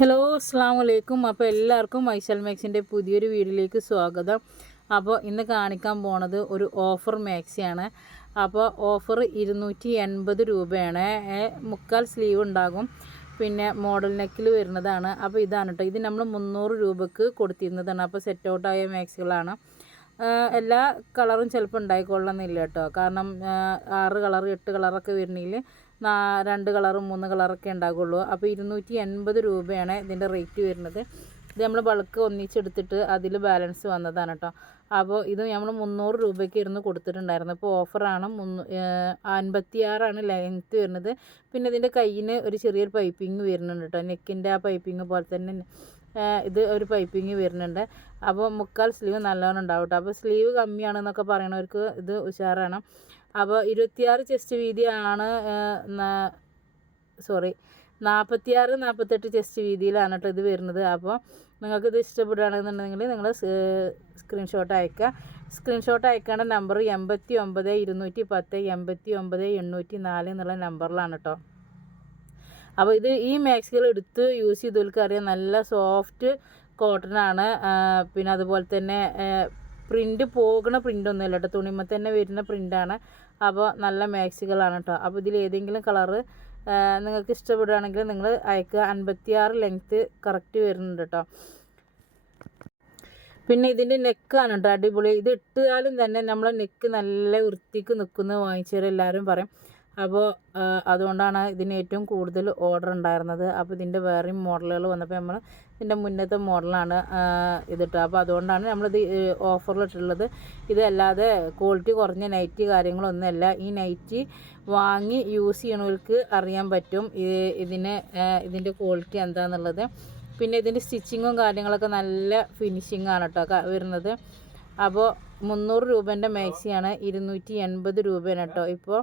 Hello അസ്സാം വലൈക്കും അപ്പോൾ എല്ലാവർക്കും വൈശൽ മാക്സിന്റെ പുതിയൊരു വീഡിയോയിലേക്ക് സ്വാഗതം. അപ്പോൾ ഇന്ന് കാണിക്കാൻ പോണത് ഒരു ഓഫർ മാക്സിയാണ് അപ്പോൾ ഓഫർ ഇരുന്നൂറ്റി എൺപത് രൂപയാണ് മുക്കാൽ സ്ലീവ് ഉണ്ടാകും. പിന്നെ മോഡൽ നെക്കിൽ വരുന്നതാണ്. അപ്പോൾ ഇതാണ് കേട്ടോ ഇത് നമ്മൾ മുന്നൂറ് രൂപക്ക് കൊടുത്തിരുന്നതാണ്. അപ്പോൾ സെറ്റ് ഔട്ടായ മാക്സികളാണ് എല്ലാ കളറും ചിലപ്പോൾ ഉണ്ടായിക്കൊള്ളണമെന്നില്ല കേട്ടോ. കാരണം ആറ് കളർ എട്ട് കളറൊക്കെ വരണമെങ്കിൽ രണ്ട് കളറും മൂന്ന് കളറൊക്കെ ഉണ്ടാകുള്ളൂ അപ്പോൾ ഇരുന്നൂറ്റി എൺപത് രൂപയാണ് ഇതിന്റെ റേറ്റ് വരുന്നത്. ഇത് നമ്മൾ ബൾക്ക് ഒന്നിച്ചെടുത്തിട്ട് അതിൽ ബാലൻസ് വന്നതാണ് കേട്ടോ. അപ്പോൾ ഇത് നമ്മൾ മുന്നൂറ് രൂപയ്ക്ക് ഇരുന്ന് കൊടുത്തിട്ടുണ്ടായിരുന്നു. ഇപ്പോൾ ഓഫറാണ് മുന്നൂ അൻപത്തി ആറാണ് ലെങ്ത്ത് വരുന്നത്. പിന്നെ ഇതിന്റെ കയ്യിന് ഒരു ചെറിയൊരു പൈപ്പിംഗ് വരുന്നുണ്ട് കേട്ടോ. നെക്കിന്റെ ആ പൈപ്പിംഗ് പോലെ തന്നെ ഇത് ഒരു പൈപ്പിംഗ് വരുന്നുണ്ട്. അപ്പോൾ മുക്കാൽ സ്ലീവ് നല്ലോണം ഉണ്ടാവും കേട്ടോ അപ്പോൾ സ്ലീവ് കമ്മിയാണെന്നൊക്കെ പറയണവർക്ക് ഇത് ഉഷാറാണ്. അപ്പോൾ ഇരുപത്തിയാറ് ചെസ്റ്റ് വീതിയാണ് സോറി നാൽപ്പത്തിയാറ് നാൽപ്പത്തെട്ട് ചെസ്റ്റ് വീതിയിലാണ് കേട്ടോ ഇത് വരുന്നത്. അപ്പോൾ നിങ്ങൾക്ക് ഇത് ഇഷ്ടപ്പെടുകയാണെന്നുണ്ടെങ്കിൽ നിങ്ങൾ സ്ക്രീൻഷോട്ട് അയക്കുക സ്ക്രീൻഷോട്ട് അയക്കേണ്ട നമ്പർ എൺപത്തി ഒമ്പത് ഇരുന്നൂറ്റി പത്ത് എൺപത്തി ഒമ്പത് എണ്ണൂറ്റി നാല് എന്നുള്ള നമ്പറിലാണ് കേട്ടോ അപ്പോൾ ഇത് ഈ മാക്സികൾ എടുത്ത് യൂസ് ചെയ്തവർക്ക് അറിയാം നല്ല സോഫ്റ്റ് കോട്ടൺ ആണ്. പിന്നെ അതുപോലെ തന്നെ പ്രിന്റ് പോകുന്ന പ്രിന്റ് ഒന്നുമില്ല കേട്ടോ. തുണിമ തന്നെ വരുന്ന പ്രിന്റാണ് അപ്പോൾ നല്ല മാക്സികളാണ് കേട്ടോ. അപ്പോൾ ഇതിൽ ഏതെങ്കിലും കളറ് നിങ്ങൾക്ക് ഇഷ്ടപ്പെടുകയാണെങ്കിൽ നിങ്ങൾ അയക്കുക. അൻപത്തിയാറ് ലെങ്ത്ത് കറക്റ്റ് വരുന്നുണ്ട് കേട്ടോ. പിന്നെ ഇതിന്റെ നെക്കാണ് കേട്ടോ. അടിപൊളി. ഇത് ഇട്ടാലും തന്നെ നമ്മളെ നെക്ക് നല്ല വൃത്തിക്ക് നിൽക്കുന്നത് വാങ്ങിച്ചവരെല്ലാവരും പറയും. അപ്പോൾ അതുകൊണ്ടാണ് ഇതിന് ഏറ്റവും കൂടുതൽ ഓർഡർ ഉണ്ടായിരുന്നത്. അപ്പോൾ ഇതിന്റെ വേറെയും മോഡലുകൾ വന്നപ്പോൾ നമ്മൾ ഇതിന്റെ മുന്നത്തെ മോഡലാണ് ഇതിട്ട് അപ്പോൾ അതുകൊണ്ടാണ് നമ്മളിത് ഓഫറിലിട്ടുള്ളത്. ഇതല്ലാതെ ക്വാളിറ്റി കുറഞ്ഞ നൈറ്റി കാര്യങ്ങളൊന്നുമല്ല ഈ നൈറ്റി വാങ്ങി യൂസ് ചെയ്യണവർക്ക് അറിയാൻ പറ്റും ഇതിനെ ഇതിന് ഇതിന്റെ ക്വാളിറ്റി എന്താണെന്നുള്ളത് പിന്നെ ഇതിന്റെ സ്റ്റിച്ചിങ്ങും കാര്യങ്ങളൊക്കെ നല്ല ഫിനിഷിംഗ് ആണ് കേട്ടോ വരുന്നത്. അപ്പോൾ മുന്നൂറ് രൂപേന്റെ മാക്സിയാണ് ഇരുന്നൂറ്റി എൺപത് രൂപയാണ് കേട്ടോ. ഇപ്പോൾ